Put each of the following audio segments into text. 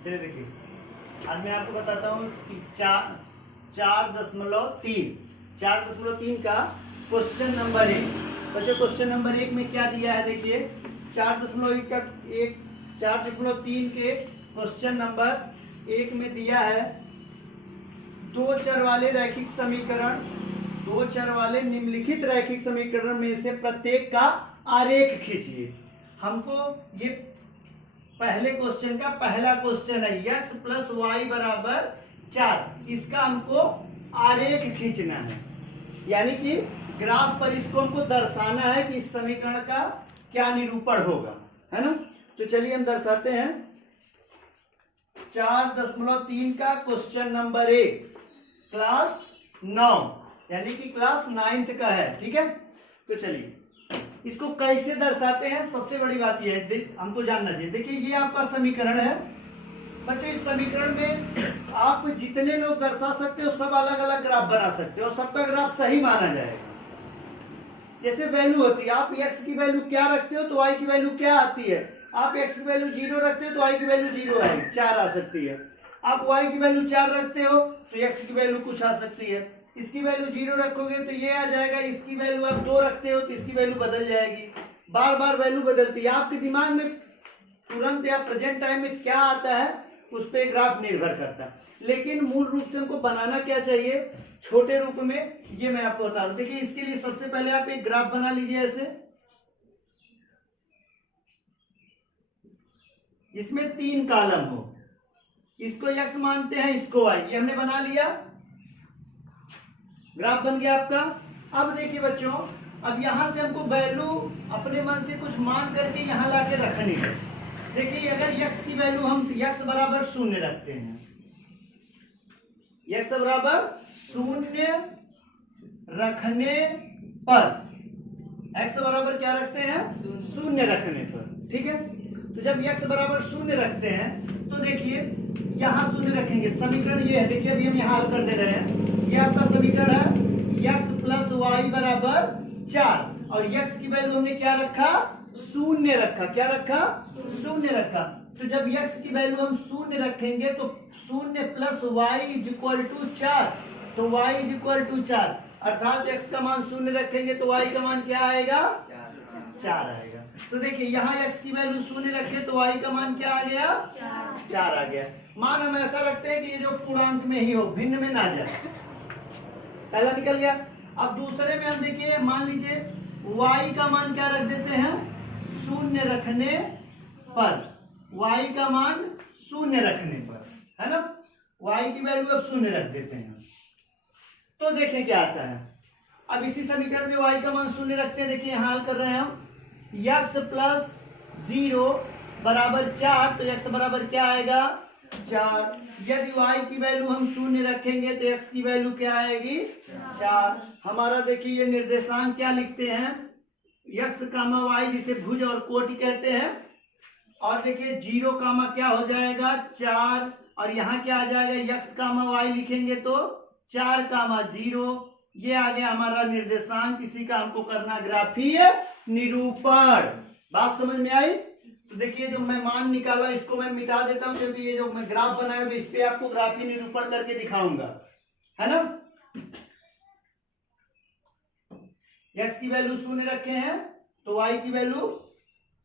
चलिए देखिए, आज मैं आपको बताता हूँ कि 4.3 का क्वेश्चन नंबर 1। बच्चों क्वेश्चन नंबर 1 में क्या दिया है देखिए, 4.3 के क्वेश्चन नंबर 1 में दिया है दो चर वाले रैखिक समीकरण, दो चर वाले निम्नलिखित रैखिक समीकरण में से प्रत्येक का आरेख खींचिए। हमको ये पहले क्वेश्चन का पहला क्वेश्चन है, x प्लस वाई बराबर 4, इसका हमको आरेख खींचना है, यानी कि ग्राफ पर इसको हमको दर्शाना है कि इस समीकरण का क्या निरूपण होगा, है ना। तो चलिए हम दर्शाते हैं 4.3 का क्वेश्चन नंबर 1, क्लास 9 यानी कि क्लास 9th का है, ठीक है। तो चलिए इसको कैसे दर्शाते हैं, सबसे बड़ी बात यह है हमको जानना चाहिए। देखिए ये आपका समीकरण है बच्चों, इस समीकरण में आप जितने लोग दर्शा सकते हो सब अलग अलग ग्राफ बना सकते हो, सबका ग्राफ सही माना जाएगा। जैसे वैल्यू होती है, आप x की वैल्यू क्या रखते हो तो y की वैल्यू क्या आती है, आप x की वैल्यू 0 रखते हो तो y की वैल्यू 0 आएगी, 4 आ सकती है। आप y की वैल्यू 4 रखते हो तो x की वैल्यू कुछ आ सकती है। इसकी वैल्यू 0 रखोगे तो ये आ जाएगा, इसकी वैल्यू आप 2 रखते हो तो इसकी वैल्यू बदल जाएगी। बार बार वैल्यू बदलती है, आपके दिमाग में तुरंत या प्रेजेंट टाइम में क्या आता है उस पर ग्राफ निर्भर करता है। लेकिन मूल रूप से हमको बनाना क्या चाहिए, छोटे रूप में, ये मैं आपको बता रहा हूं। देखिए इसके लिए सबसे पहले आप एक ग्राफ बना लीजिए ऐसे, इसमें 3 कॉलम हो, इसको x मानते हैं, इसको y, ये हमने बना लिया, ग्राफ बन गया आपका। अब देखिए बच्चों, अब यहां से हमको वैल्यू अपने मन से कुछ मान करके यहां लाके रखनी है। देखिए अगर x की वैल्यू हम x बराबर 0 रखते हैं, x बराबर 0 रखने पर, x बराबर क्या रखते हैं 0 रखने पर, ठीक है। तो जब x बराबर 0 रखते हैं तो देखिए यहां 0 रखेंगे, समीकरण ये है, देखिए अभी हम यहां हल कर दे रहे हैं। ये आपका समीकरण है x प्लस वाई बराबर 4 और x की वैल्यू हमने क्या रखा 0 रखा, क्या रखा 0 रखा। तो जब x की वैल्यू हम 0 रखेंगे तो 0 plus y is equal to 4, तो y इज इक्वल टू 4, अर्थात x का मान 0 रखेंगे तो y का मान क्या आएगा 4 आएगा। तो देखिए यहाँ x की वैल्यू 0 रखे तो y का मान क्या आ गया 4 आ गया। मान हम ऐसा रखते हैं कि ये जो पूर्णांक में ही हो, भिन्न में ना जाए, पहला निकल गया। अब दूसरे में हम देखिए, मान लीजिए y का मान क्या रख देते हैं 0 रखने पर, y का मान 0 रखने पर, है ना, y की वैल्यू अब 0 रख देते हैं। तो देखें क्या आता है। अब इसी समीकरण में y का मान 0 रखते हैं, देखिए यहां हल कर रहे हैं हम, x प्लस 0 बराबर 4, तो x बराबर क्या आएगा 4। यदि y की वैल्यू हम 0 रखेंगे तो x की वैल्यू क्या आएगी 4। हमारा देखिए ये निर्देशांक क्या लिखते हैं, x कामा y जिसे भुज और कोटि कहते हैं, और देखिए 0 कामा क्या हो जाएगा 4, और यहाँ क्या आ जाएगा x कामा y लिखेंगे तो 4 कामा 0, ये आ गया हमारा निर्देशांक। इसी का हमको करना ग्राफीय निरूपण। बात समझ में आई। तो देखिए जो मैं मान निकाला इसको मैं मिटा देता हूं, क्योंकि ये जो मैं ग्राफ बनाया इस पे आपको ग्राफीय निरूपण करके दिखाऊंगा, है ना। x की वैल्यू 0 रखे हैं तो y की वैल्यू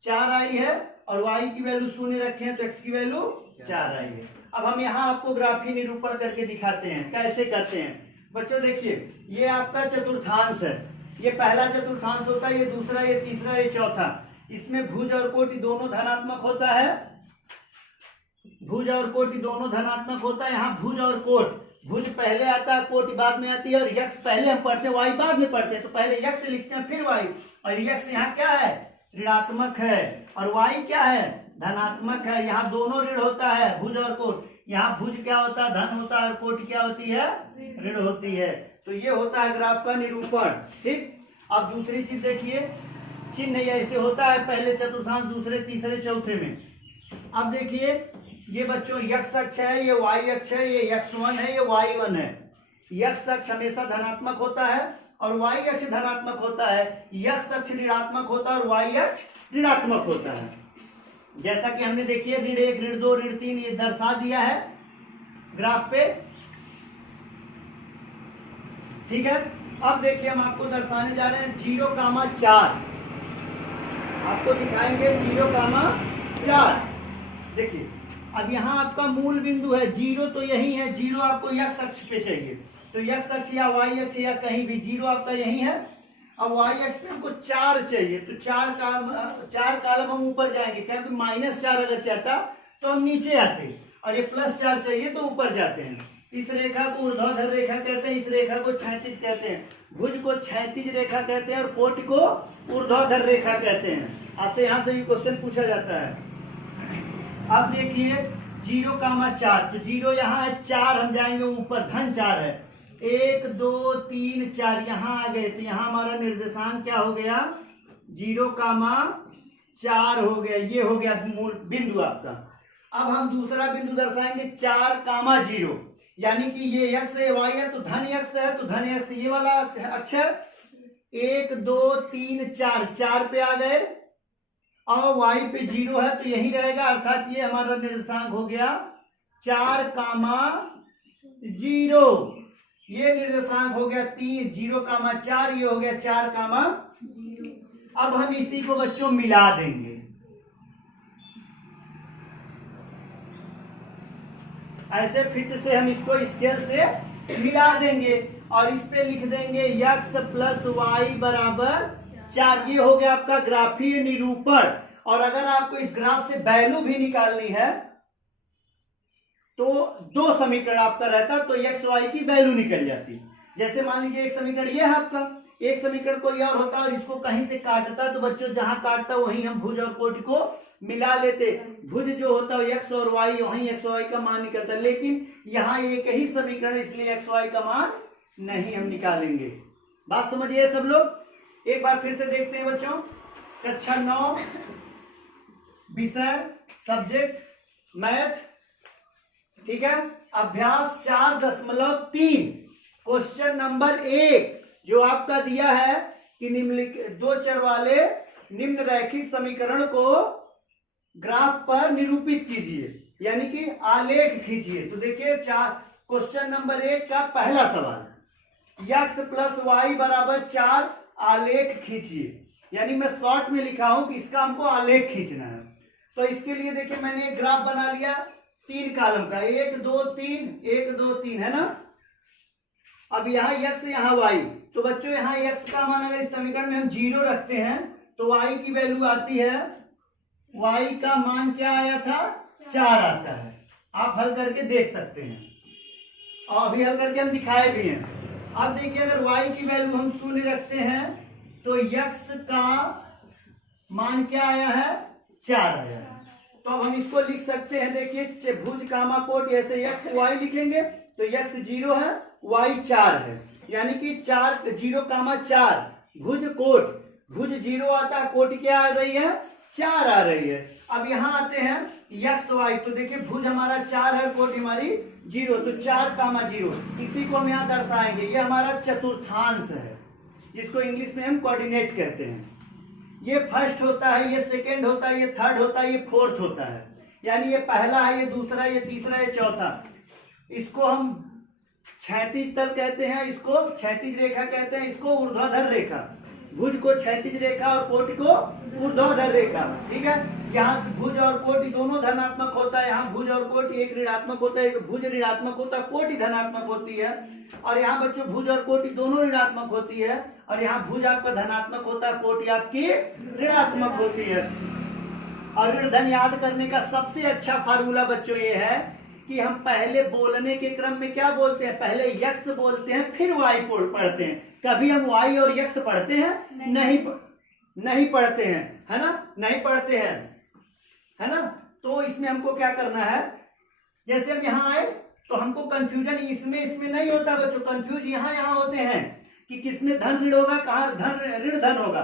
4 आई है, और y की वैल्यू 0 रखे हैं तो x की वैल्यू 4 आई है। अब हम यहाँ आपको ग्राफीय निरूपण करके दिखाते हैं, कैसे करते हैं बच्चों। देखिए ये आपका चतुर्थांश है, ये पहला चतुर्थांश होता है, ये दूसरा, ये तीसरा, ये चौथा। इसमें भुज और कोटि दोनों धनात्मक होता है, भुज और कोटि दोनों धनात्मक होता है। यहाँ भुज और कोट, भुज पहले आता है, कोटि बाद में आती है, और यक्ष पहले हम पढ़ते हैं, वाई बाद में पढ़ते हैं, तो पहले यक्ष लिखते हैं फिर वाई, और यक्ष यहाँ क्या है ऋणात्मक है, और वाई क्या है धनात्मक है। यहाँ दोनों ऋण होता है, भुज और कोट। यहाँ भुज क्या होता है धन होता है, और कोटि क्या होती है ऋण होती है। तो ये होता है ग्राफ का निरूपण, ठीक। अब दूसरी चीज देखिए, चिन्ह ऐसे होता है, पहले चतुर्थांश, दूसरे, तीसरे, चौथे में। अब देखिए ये बच्चों x अक्ष है, ये y अक्ष है, ये x1 है, ये y1 है। x अक्ष हमेशा धनात्मक होता है और y अक्ष धनात्मक होता है, x अक्ष ऋणात्मक होता है और y अक्ष ऋणात्मक होता है। जैसा कि हमने देखिए ऋण 1, ऋण 2, ऋण 3 ये दर्शा दिया है ग्राफ पे, ठीक है। अब देखिए हम आपको दर्शाने जा रहे हैं 0,4, आपको दिखाएंगे 0,4। देखिए अब यहाँ आपका मूल बिंदु है 0, तो यही है 0, आपको x अक्ष पे चाहिए, तो x अक्ष या y अक्ष या कहीं भी 0 आपका यही है। अब y अक्ष पे हमको 4 चाहिए, तो 4 कॉलम हम ऊपर जाएंगे, क्योंकि -4 अगर चाहता तो हम नीचे आते, और ये +4 चाहिए तो ऊपर जाते हैं। इस रेखा को ऊर्ध्वाधर रेखा कहते हैं, इस रेखा को क्षैतिज कहते हैं, भुज को क्षैतिज रेखा कहते हैं और कोटि को ऊर्ध्वाधर रेखा कहते हैं। आपसे यहाँ से भी क्वेश्चन पूछा जाता है। अब देखिए 0,4, तो 0 यहाँ है, 4 हम जाएंगे ऊपर, धन 4 है, 1 2 3 4 यहाँ आ गए, तो यहाँ हमारा निर्देशांक क्या हो गया 0,4 हो गया, ये हो गया मूल बिंदु आपका। अब हम दूसरा बिंदु दर्शाएंगे 4,0, यानी कि ये x है y है, तो धन x है, तो धन x ये वाला अक्ष है, 1 2 3 4, 4 पे आ गए, और y पे 0 है तो यही रहेगा, अर्थात ये हमारा निर्देशांक हो गया 4,0, ये निर्देशांक हो गया 0,4, ये हो गया 4,0। अब हम इसी को बच्चों मिला देंगे, ऐसे फिट से हम इसको स्केल से मिला देंगे और इस पे लिख देंगे x + y = 4। ये हो गया आपका ग्राफीय निरूपण। और अगर आपको इस ग्राफ से वैल्यू भी निकालनी है तो 2 समीकरण आपका रहता, तो x y की वैल्यू निकल जाती। जैसे मान लीजिए एक समीकरण ये है आपका, एक समीकरण कोई और होता और इसको कहीं से काटता, तो बच्चों जहां काटता वहीं हम भुज और कोटि को मिला लेते। भुज जो होता है x और y, वहीं x y का मान निकलता, लेकिन यहाँ एक ही समीकरण, इसलिए x y का मान नहीं हम निकालेंगे। बात समझिए सब लोग। एक बार फिर से देखते हैं बच्चों, कक्षा 9 विषय सब्जेक्ट मैथ, ठीक है। अभ्यास 4.3 क्वेश्चन नंबर 1 जो आपका दिया है कि निम्नलिखित 2 चर वाले निम्न रैखिक समीकरण को ग्राफ पर निरूपित कीजिए, यानी कि आलेख खींचिए। तो देखिए क्वेश्चन नंबर 1 का पहला सवाल, x + y = 4 आलेख खींचिए, यानी मैं शॉर्ट में लिखा हूं कि इसका हमको आलेख खींचना है। तो इसके लिए देखिए मैंने एक ग्राफ बना लिया 3 कॉलम का, 1 2 3 1 2 3, है ना। अब यहाँ x यहाँ y, तो बच्चों यहाँ x का मान अगर इस समीकरण में हम 0 रखते हैं तो y की वैल्यू आती है, y का मान क्या आया था 4 आता है। आप हल करके देख सकते हैं और अभी हल करके हम दिखाए भी हैं। अब देखिए अगर y की वैल्यू हम 0 रखते हैं तो x का मान क्या आया है 4 आया है। तो अब हम इसको लिख सकते हैं, देखिए भुज कामा कोट, ऐसे x y लिखेंगे तो x 0 है y 4 है, यानी कि 0,4 भुज कोट, भुज 0 आता है, कोट क्या आ रही है 4 आ रही है। अब यहाँ आते हैं x y, तो देखिए भुज हमारा 4 है, कोट हमारी 0, तो 4,0, इसी को हम यहाँ दर्शाएंगे। ये हमारा चतुर्थांश है, जिसको इंग्लिश में हम कोऑर्डिनेट कहते हैं। ये फर्स्ट होता है, ये सेकेंड होता है, ये थर्ड होता है, ये फोर्थ होता है, यानी ये पहला है, ये दूसरा, ये तीसरा, ये चौथा। इसको हम क्षैतिज तल कहते हैं, इसको क्षैतिज रेखा कहते हैं, इसको ऊर्ध्वाधर रेखा, भुज को क्षैतिज रेखा और कोटि को ऊर्ध्वाधर रेखा, ठीक है। यहाँ भुज और कोटि दोनों धनात्मक होता है, यहाँ भुज और कोटि एक ऋणात्मक होता है, एक भुज ऋणात्मक होता है, कोटि धनात्मक होती है। और यहाँ बच्चों भुज और कोटि दोनों ऋणात्मक होती है, और यहाँ भुज आपका धनात्मक होता है, कोटि आपकी ऋणात्मक होती है। और ऋण धन याद करने का सबसे अच्छा फार्मूला बच्चों ये है कि हम पहले बोलने के क्रम में क्या बोलते हैं, पहले x बोलते हैं फिर y पढ़ते हैं। कभी हम y और x पढ़ते हैं नहीं पढ़ते हैं, है ना, नहीं पढ़ते हैं, है ना। तो इसमें हमको क्या करना है, जैसे हम यहाँ आए तो हमको कंफ्यूजन इसमें नहीं होता बच्चों, कंफ्यूज यहाँ होते हैं कि किसमें धन ऋण होगा, कहाँ धन ऋण धन होगा।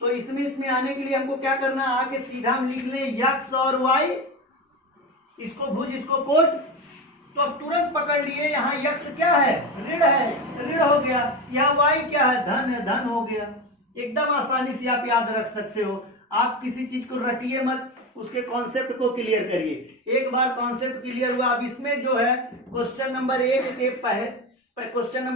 तो इसमें आने के लिए हमको क्या करना, आके सीधा हम लिख लें x और y, इसको भुज इसको कोट, तो अब तुरंत पकड़ लिए यहाँ x क्या है ऋण है, ऋण हो गया, यहाँ y क्या है धन है, धन हो गया। एकदम आसानी से आप याद रख सकते हो। आप किसी चीज को रटिए मत, उसके कॉन्सेप्ट को क्लियर करिए। एक बार कॉन्सेप्ट क्लियर हुआ, अब इसमें जो है क्वेश्चन नंबर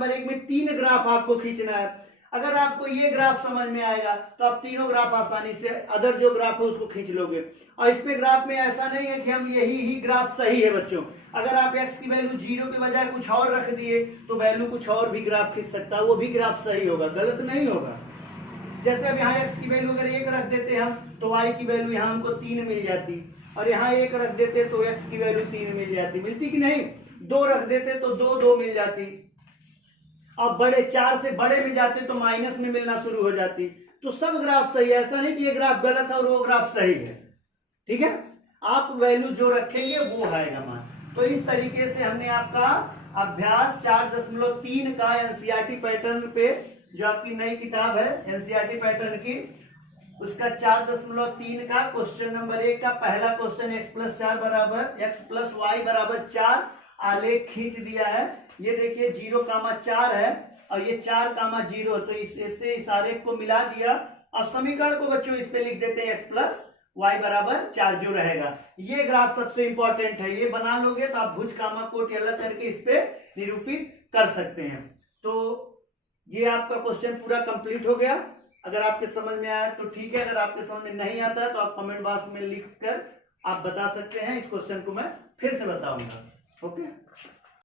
1 में 3 ग्राफ आपको खींचना है। अगर आपको ये ग्राफ समझ में आएगा तो आप तीनों ग्राफ आसानी से अदर जो ग्राफ है उसको खींच लोगे। और इसमें ग्राफ में ऐसा नहीं है कि हम यही ही ग्राफ सही है बच्चों। अगर आप x की वैल्यू 0 के बजाय कुछ और रख दिए तो वैल्यू कुछ और भी ग्राफ खींच सकता है, वो भी ग्राफ सही होगा, गलत नहीं होगा। जैसे अब यहाँ x की वैल्यू अगर 1 रख देते हम तो y की वैल्यू यहाँ हमको 3 मिल जाती, और यहाँ 1 रख देते तो x की वैल्यू 3 मिल जाती, मिलती कि नहीं। 2 रख देते तो 2 मिल जाती। अब बड़े 4 से बड़े में जाते तो माइनस में मिलना शुरू हो जाती। तो सब ग्राफ सही है, ऐसा नहीं कि ये ग्राफ गलत है और वो ग्राफ सही है। ठीक है, आप वैल्यू जो रखेंगे वो आएगा मान। तो इस तरीके से हमने आपका अभ्यास 4.3 का एनसीईआरटी पैटर्न पे, जो आपकी नई किताब है एनसीईआरटी पैटर्न की, उसका 4.3 का क्वेश्चन नंबर 1 का पहला क्वेश्चन x + 4 बराबर x + y बराबर 4 आलेख खींच दिया है। ये देखिए 0,4 है और ये 4,0, तो इससे इस आलेख को मिला दिया और समीकरण को बच्चों इस पे लिख देते हैं x + y बराबर 4 जो रहेगा। ये ग्राफ सबसे इंपॉर्टेंट है, ये बना लोगे तो आप भुज कामा कोट अलग करके इस पे निरूपित कर सकते हैं। तो ये आपका क्वेश्चन पूरा कंप्लीट हो गया। अगर आपके समझ में आया तो ठीक है, अगर आपके समझ में नहीं आता है तो आप कमेंट बॉक्स में लिख कर आप बता सकते हैं। इस क्वेश्चन को मैं फिर से बताऊंगा। ओके।